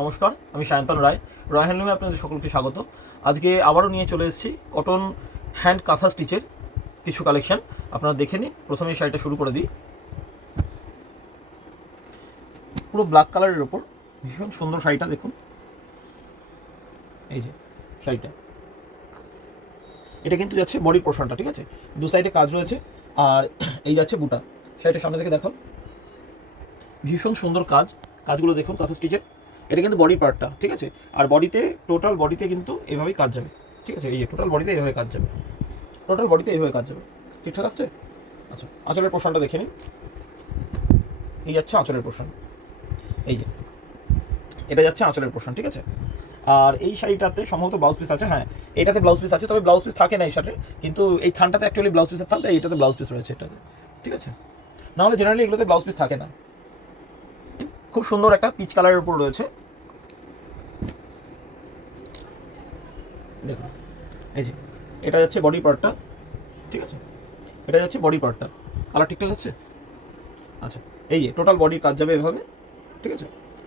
নমস্কার, আমি সায়ন্তন রায়। রয় হ্যান্ডলুমে আপনাদের সকলকে স্বাগত। আজকে আবারও নিয়ে চলে এসেছি কটন হ্যান্ড কাঁথা স্টিচের কিছু কালেকশন। আপনারা দেখে নিন। প্রথমে এই শাড়িটা শুরু করে দিই। পুরো ব্ল্যাক কালারের ওপর ভীষণ সুন্দর শাড়িটা দেখুন। এই যে শাড়িটা, এটা কিন্তু যাচ্ছে বডির পোর্শনটা, ঠিক আছে। দু সাইডে কাজ রয়েছে আর এই যাচ্ছে বুটা। শাড়িটা সামনে থেকে দেখো, ভীষণ সুন্দর কাজ। কাজগুলো দেখুন কাঁথা স্টিচের। এটা কিন্তু বডি পার্টটা, ঠিক আছে। আর বডিতে, টোটাল বডিতে কিন্তু এভাবেই কাজ যাবে, ঠিক আছে। এই যে টোটাল বডিতে এইভাবে কাজ যাবে, টোটাল বডিতে এইভাবে কাজ যাবে, ঠিকঠাক আসছে। আচ্ছা, আঁচলের পোর্শনটা দেখে নিন। এই যাচ্ছে আঁচলের পোর্শন, এই যে এটা যাচ্ছে আঁচলের পোর্শন, ঠিক আছে। আর এই শাড়িটাতে সম্ভবত ব্লাউজ পিস আছে। হ্যাঁ, এটাতে ব্লাউজ পিস আছে, তবে ব্লাউজ পিস থাকে না এই শাড়িতে। কিন্তু এই থানটাতে অ্যাকচুয়ালি ব্লাউজ পিসের থান, তাই এটাতে ব্লাউজ পিস রয়েছে এটাতে, ঠিক আছে। নাহলে জেনারেলি এগুলোতে ব্লাউজ পিস থাকে না। খুব সুন্দর একটা পিচ কালারের উপর রয়েছে, দেখুন। এই যে এটা যাচ্ছে বডি পার্টটা, ঠিক আছে। এটা যাচ্ছে বডি পার্টটা, কালার ঠিকঠাক আছে। আচ্ছা, এই যে টোটাল বডির কাজ যাবে এভাবে, ঠিক আছে।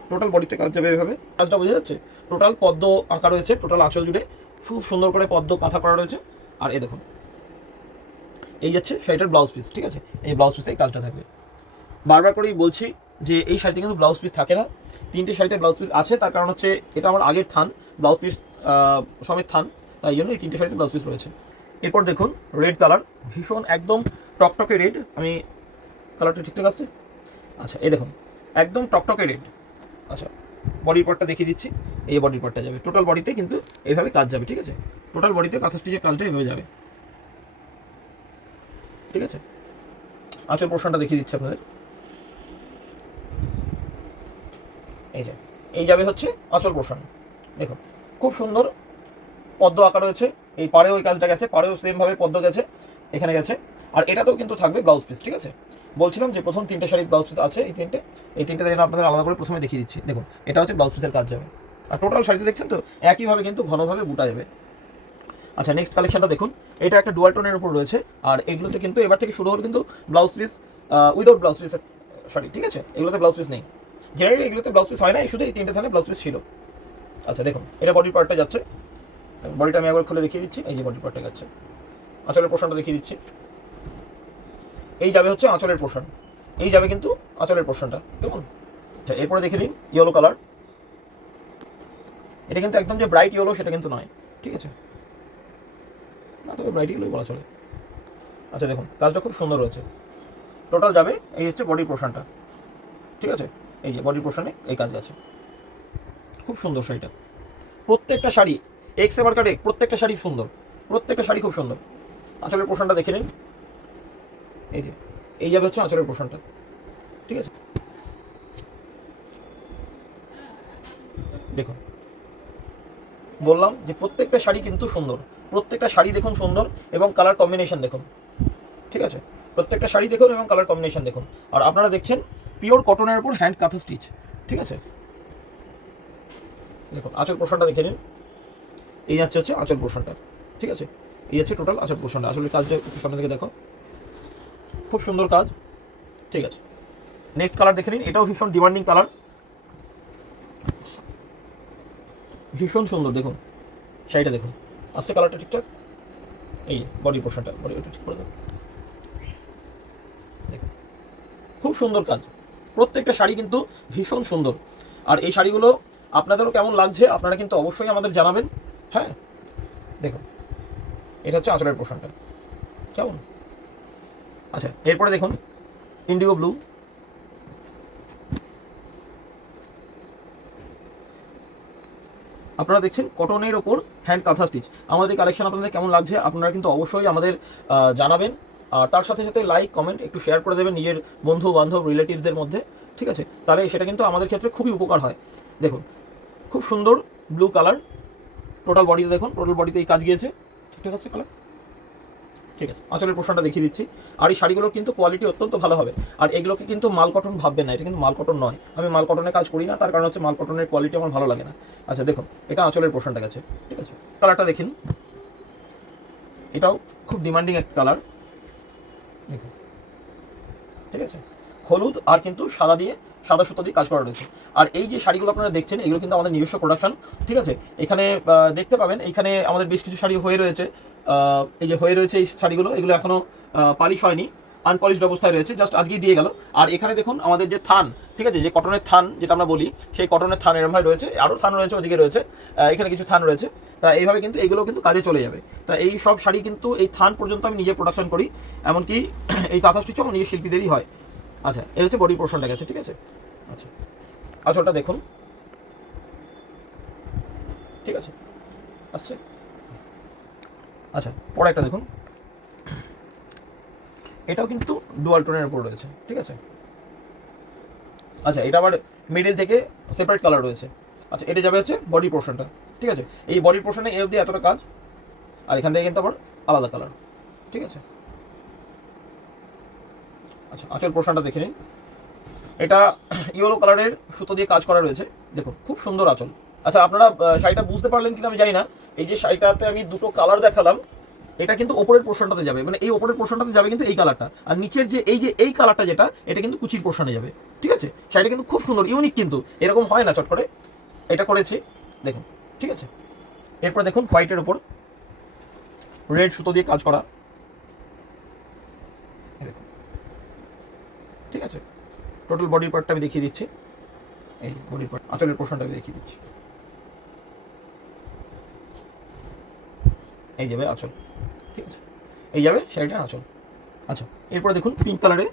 টোটাল বডিতে কাজ যাবে এভাবে। কাজটা বোঝা যাচ্ছে। টোটাল পদ্ম আঁকা রয়েছে, টোটাল আঁচল জুড়ে খুব সুন্দর করে পদ্ম কাঁথা করা রয়েছে। আর এ দেখুন, এই যাচ্ছে শাড়িটার ব্লাউজ পিস, ঠিক আছে। এই ব্লাউজ পিসে এই কাজটা থাকবে। বারবার করেই বলছি যে এই শাড়িতে কিন্তু ব্লাউজ পিস থাকে না। তিনটে শাড়িতে ব্লাউজ পিস আছে, তার কারণ হচ্ছে এটা আমার আগের থান, ব্লাউজ পিস সমেত থান, তাই জন্য এই তিনটে শাড়িতে ব্লাউজ পিস রয়েছে। এরপর দেখুন রেড কালার, ভীষণ একদম টকটকে রেড। আমি কালারটা ঠিকঠাক আছে। আচ্ছা, এই দেখুন একদম টকটকে রেড। আচ্ছা, বডির পার্টটা দেখিয়ে দিচ্ছি। এই বডির পার্টটা যাবে টোটাল বডিতে, কিন্তু এইভাবে কাজ যাবে, ঠিক আছে। টোটাল বডিতে কাঁথা স্টিচের কাজটা এইভাবে যাবে, ঠিক আছে। আঁচল পোর্শনটা দেখিয়ে দিচ্ছি আপনাদের। এই যে এই যাবে হচ্ছে আঁচল পোর্শন, দেখুন খুব সুন্দর পদ্ম আঁকা রয়েছে। এই পাড়েও ওই কাজটা গেছে, পাড়েও সেমভাবে পদ্ম গেছে, এখানে গেছে। আর এটাতেও কিন্তু থাকবে ব্লাউজ পিস, ঠিক আছে। বলছিলাম যে প্রথম তিনটে শাড়ির ব্লাউজ পিস আছে, এই তিনটে দেখেন আপনাদের আলাদা করে প্রথমে দেখিয়ে দিচ্ছি। দেখুন এটা হচ্ছে ব্লাউজ পিসের কাজ যাবে। আর টোটাল শাড়িতে দেখছেন তো একইভাবে কিন্তু ঘনভাবে বুটা যাবে। আচ্ছা, নেক্সট কালেকশনটা দেখুন। এটা একটা ডুয়াল টোনের উপর রয়েছে। আর এগুলোতে কিন্তু এবার থেকে শুরু হলো কিন্তু ব্লাউজ পিস উইদাউট ব্লাউজ পিসের শাড়ি, ঠিক আছে। এগুলোতে ব্লাউজ পিস নেই, জেনারেলি এগুলোতে ব্লাউজ পিস হয় না, শুধু এই তিনটে থানে ব্লাউজ পিস ছিল। আচ্ছা দেখুন, এটা বডির পার্টটা যাচ্ছে। বডিটা আমি একবার খুলে দেখিয়ে দিচ্ছি। এই যে বডি পার্টটা যাচ্ছে। আঁচলের পোর্শনটা দেখিয়ে দিচ্ছি। এই যাবে হচ্ছে আঁচলের পোর্শন, এই যাবে কিন্তু আঁচলের পোর্শনটা, কেমন। আচ্ছা, এরপরে দেখে নিন ইয়েলো কালার। এটা কিন্তু একদম যে ব্রাইট ইয়েলো সেটা কিন্তু নয়, ঠিক আছে। না, তবে ব্রাইট ইয়েলোই বলা চলে। আচ্ছা দেখুন, কাজটা খুব সুন্দর রয়েছে। টোটাল যাবে এই হচ্ছে বডির পোর্শনটা, ঠিক আছে। এই যে বডির পোর্শনে এই কাজ আছে। খুব সুন্দর শাড়িটা। প্রত্যেকটা শাড়ি এক্স এবার কাটে, প্রত্যেকটা শাড়ি সুন্দর, প্রত্যেকটা শাড়ি খুব সুন্দর। আঁচলের পোর্শনটা দেখে নিন। এই যে এই যাবে হচ্ছে আঁচলের পোর্শনটা, ঠিক আছে। দেখুন, বললাম যে প্রত্যেকটা শাড়ি কিন্তু সুন্দর, প্রত্যেকটা শাড়ি দেখুন সুন্দর, এবং কালার কম্বিনেশন দেখুন, ঠিক আছে। প্রত্যেকটা শাড়ি দেখুন এবং কালার কম্বিনেশন দেখুন। আর আপনারা দেখছেন পিওর কটনের উপর হ্যান্ড কাঁথা স্টিচ, ঠিক আছে। দেখুন আঁচল পোর্শনটা দেখে নিন। এই হচ্ছে আঁচল পোর্শনটা, ঠিক আছে। এই হচ্ছে টোটাল আঁচল পোর্শনটা। আসলে কাজটা একটু সামনে থেকে দেখো, খুব সুন্দর কাজ, ঠিক আছে। নেক্সট কালার দেখে নিন। এটাও ভীষণ ডিমান্ডিং কালার, ভীষণ সুন্দর। দেখুন শাড়িটা দেখুন, আসছে কালারটা ঠিকঠাক। এই বডি পোর্শনটা, বডি ঠিক করে দেবো। দেখুন খুব সুন্দর কাজ, প্রত্যেকটা শাড়ি কিন্তু ভীষণ সুন্দর। আর এই শাড়িগুলো আপনাদেরও কেমন লাগছে আপনারা কিন্তু অবশ্যই আমাদের জানাবেন। হ্যাঁ, দেখুন এটা হচ্ছে আঁচলের পোর্শনটা, কেমন। আচ্ছা, এরপরে দেখুন ইন্ডিগো ব্লু। আপনারা দেখছেন কটনের ওপর হ্যান্ড কাঁথা স্টিচ। আমাদের এই কালেকশন আপনাদের কেমন লাগছে আপনারা কিন্তু অবশ্যই আমাদের জানাবেন। আর তার সাথে সাথে লাইক কমেন্ট একটু শেয়ার করে দেবেন নিজের বন্ধু বান্ধব রিলেটিভসদের মধ্যে, ঠিক আছে। তাহলে সেটা কিন্তু আমাদের ক্ষেত্রে খুবই উপকার হয়। দেখুন খুব সুন্দর ব্লু কালার। টোটাল বডিতে দেখুন, টোটাল বডিতে এই কাজ গিয়েছে, ঠিকঠাক আছে কালার, ঠিক আছে। আঁচলের পোর্শনটা দেখিয়ে দিচ্ছি। আর এই শাড়িগুলোর কিন্তু কোয়ালিটি অত্যন্ত ভালো হবে। আর এগুলোকে কিন্তু মাল কটন ভাববেন না, এটা কিন্তু মাল কটন নয়। আমি মাল কটনে কাজ করি না, তার কারণ হচ্ছে মাল কটনের কোয়ালিটি আমার ভালো লাগে না। আচ্ছা দেখুন, এটা আঁচলের পোর্শনটা গেছে, ঠিক আছে। কালারটা দেখুন, এটাও খুব ডিমান্ডিং একটা কালার, দেখুন, ঠিক আছে। হলুদ আর কিন্তু সাদা দিয়ে সাদা সুতো দিয়ে কাজ করা রয়েছে। আর এই যে শাড়িগুলো আপনারা দেখছেন এগুলো কিন্তু আমাদের নিজস্ব প্রোডাকশন, ঠিক আছে। এখানে দেখতে পাবেন এখানে আমাদের বেশ কিছু শাড়ি হয়ে রয়েছে, এই যে হয়ে রয়েছে এই শাড়িগুলো, এগুলো এখনো পালিশ হয়নি, আনপলিশড অবস্থায় রয়েছে, জাস্ট আজকেই দিয়ে গেল। আর এখানে দেখুন আমাদের যে থান, ঠিক আছে, যে কটনের থান যেটা আমরা বলি, সেই কটনের থান এরমভাবে রয়েছে, আরও থান রয়েছে, ওদিকে রয়েছে, এখানে কিছু থান রয়েছে। তা এইভাবে কিন্তু এগুলো কিন্তু কাজে চলে যাবে। তা এই সব শাড়ি কিন্তু এই থান পর্যন্ত আমি নিজে প্রোডাকশন করি, এমনকি এই কাঁথা স্টিচও আমার নিজের শিল্পীদেরই হয়। আচ্ছা, এই হচ্ছে বডি পোর্শনটা গেছে, ঠিক আছে। আচ্ছা, আঁচলটা দেখুন, ঠিক আছে, আসছে। আচ্ছা, পরে একটা দেখুন, এটাও কিন্তু ডুয়াল টোনের উপর রয়েছে, ঠিক আছে। আচ্ছা, এটা আবার মিডিল থেকে সেপারেট কালার রয়েছে। আচ্ছা, এটা যাবে হচ্ছে বডি পোর্শনটা, ঠিক আছে। এই বডি পোর্শনে এ অবধি এতটা কাজ, আর এখান থেকে কিন্তু আবার আলাদা কালার, ঠিক আছে। আচ্ছা, আঁচল পোর্শনটা দেখে নিন, এটা ইয়েলো কালারের সুতো দিয়ে কাজ করা রয়েছে, দেখুন খুব সুন্দর আঁচল। আচ্ছা, আপনারা শাড়িটা বুঝতে পারলেন কিনা আমি জানি না, এই যে শাড়িটাতে আমি দুটো কালার দেখালাম, এটা কিন্তু ওপরের পোর্শনটাতে যাবে, মানে এই ওপরের পোর্শনটাতে যাবে কিন্তু এই কালারটা, আর নিচের যে এই কালারটা যেটা, এটা কিন্তু কুচির পোর্শনে যাবে, ঠিক আছে। শাড়িটা কিন্তু খুব সুন্দর, ইউনিক, কিন্তু এরকম হয় না চট করে, এটা করেছি দেখুন, ঠিক আছে। এরপর দেখুন হোয়াইটের ওপর রেড সুতো দিয়ে কাজ করা, ঠিক আছে। টোটাল বডি পার্টটা আমি দেখিয়ে দিচ্ছি, এই বডি পার্ট, আঁচলের পোর্শনটা আমি দেখিয়ে দিচ্ছি, এই যাবে আঁচল, ঠিক আছে, এই যাবে শাড়িটার আঁচল। আচ্ছা, এরপরে দেখুন পিঙ্ক কালারে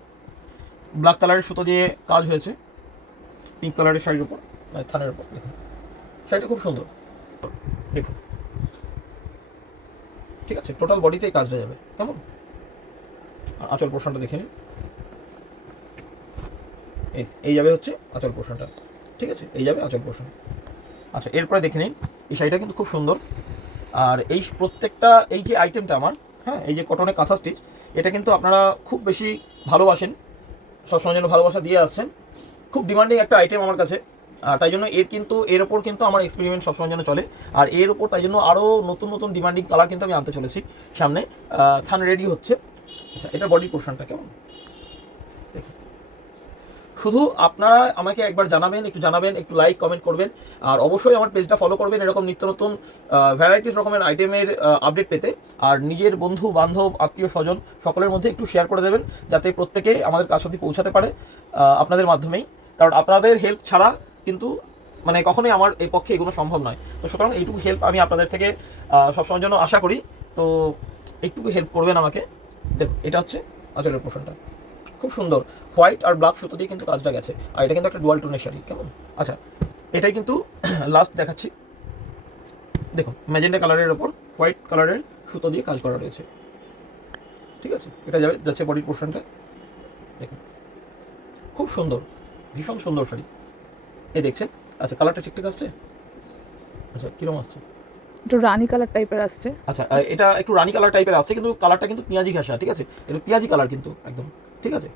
ব্ল্যাক কালারের সুতো দিয়ে কাজ হয়েছে, পিঙ্ক কালারের শাড়ির উপর, মানে থানের উপর, দেখুন শাড়িটা খুব সুন্দর, দেখুন, ঠিক আছে। টোটাল বডিতেই কাজটা যাবে, কেমন। আর আঁচল পোর্শনটা দেখে নিন, এই যাবে হচ্ছে আঁচল পোর্শনটা, ঠিক আছে, এই যাবে আঁচল পোর্শন। আচ্ছা, এরপরে দেখে নিন, এই শাড়িটা কিন্তু খুব সুন্দর। আর এই প্রত্যেকটা এই যে আইটেমটা আমার, হ্যাঁ, এই যে কটনের কাঁথা স্টিচ, এটা কিন্তু আপনারা খুব বেশি ভালোবাসেন, সবসময় যেন ভালোবাসা দিয়ে আসছেন, খুব ডিমান্ডিং একটা আইটেম আমার কাছে। আর তাই জন্য এর ওপর কিন্তু আমার এক্সপেরিমেন্ট সবসময় যেন চলে, আর এর ওপর তাই জন্য আরও নতুন নতুন ডিমান্ডিং কালার কিন্তু আমি আনতে চলেছি সামনে। থান রেডি হচ্ছে। আচ্ছা, এটা বডি পোর্শনটা কেমন, শুধু আপনারা আমাকে একবার জানাবেন, একটু লাইক কমেন্ট করবেন, আর অবশ্যই আমার পেজটা ফলো করবেন এরকম নিত্য নতুন ভ্যারাইটিস রকমের আইটেমের আপডেট পেতে। আর নিজের বন্ধু বান্ধব আত্মীয় স্বজন সকলের মধ্যে একটু শেয়ার করে দেবেন, যাতে প্রত্যেকে আমাদের কাছ অবধি পৌঁছাতে পারে আপনাদের মাধ্যমেই, কারণ আপনাদের হেল্প ছাড়া কিন্তু মানে কখনোই আমার এই পক্ষে এগুলো সম্ভব নয়। তো সুতরাং এইটুকু হেল্প আমি আপনাদের থেকে সবসময়ের জন্য আশা করি, তো একটুকু হেল্প করবেন আমাকে। দেখুন, এটা হচ্ছে আঁচলের পোর্শনটা, খুব সুন্দর হোয়াইট আর ব্ল্যাক সুতো দিয়ে কিন্তু কাজটা গেছে, আর এটা কিন্তু একটা ডুয়াল টোনের শাড়ি, কেমন। আচ্ছা, এটাই কিন্তু লাস্ট দেখাচ্ছি, দেখুন ম্যাজেন্ডা কালারের ওপর হোয়াইট কালারের সুতো দিয়ে কাজ করা রয়েছে, ঠিক আছে। এটা যাচ্ছে বডির পোর্শনটা, দেখুন খুব সুন্দর, ভীষণ সুন্দর শাড়ি, এই দেখছেন। আচ্ছা, কালারটা ঠিকঠাক আসছে। আচ্ছা, কিরকম আসছে, একটু রানী কালার টাইপের আসছে। আচ্ছা, এটা একটু রানী কালার টাইপের আসছে, কিন্তু কালারটা কিন্তু পেঁয়াজি ঘাসা, ঠিক আছে, একটু পেঁয়াজি কালার কিন্তু একদম, ঠিক আছে।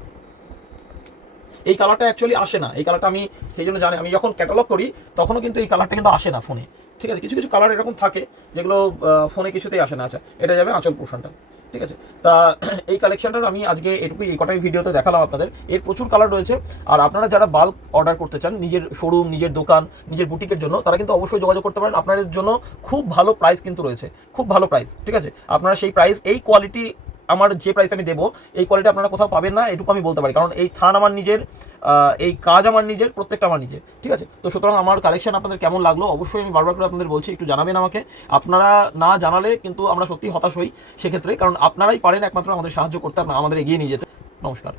এই কালারটা অ্যাকচুয়ালি আসে না, এই কালারটা আমি সেই জন্য জানি, আমি যখন ক্যাটালগ করি তখনও কিন্তু এই কালারটা কিন্তু আসে না ফোনে, ঠিক আছে। কিছু কিছু কালার এরকম থাকে যেগুলো ফোনে কিছুতেই আসে না। আচ্ছা, এটা যাবে আঁচল পোর্শনটা, ঠিক আছে। তা এই কালেকশনটার আমি আজকে এটুকুই, এই কটাই ভিডিওতে দেখালাম আপনাদের। এর প্রচুর কালার রয়েছে, আর আপনারা যারা বাল্ক অর্ডার করতে চান নিজের শোরুম, নিজের দোকান, নিজের বুটিকের জন্য, তারা কিন্তু অবশ্যই যোগাযোগ করতে পারেন। আপনাদের জন্য খুব ভালো প্রাইস কিন্তু রয়েছে, খুব ভালো প্রাইস, ঠিক আছে। আপনারা সেই প্রাইস, এই কোয়ালিটি, আমার যে প্রাইস আমি দেবো এই কোয়ালিটি আপনারা কোথাও পাবেন না, এটুকু আমি বলতে পারি, কারণ এই থান আমার নিজের, এই কাজ আমার নিজের, প্রত্যেকটা আমার নিজের, ঠিক আছে। তো সুতরাং আমার কালেকশন আপনাদের কেমন লাগলো অবশ্যই আমি বারবার করে আপনাদের বলছি, একটু জানাবেন আমাকে। আপনারা না জানালে কিন্তু আমরা সত্যি হতাশ হই সেক্ষেত্রে, কারণ আপনারাই পারেন একমাত্র আমাদের সাহায্য করতে, আমাদের এগিয়ে নিয়ে যেতে। নমস্কার।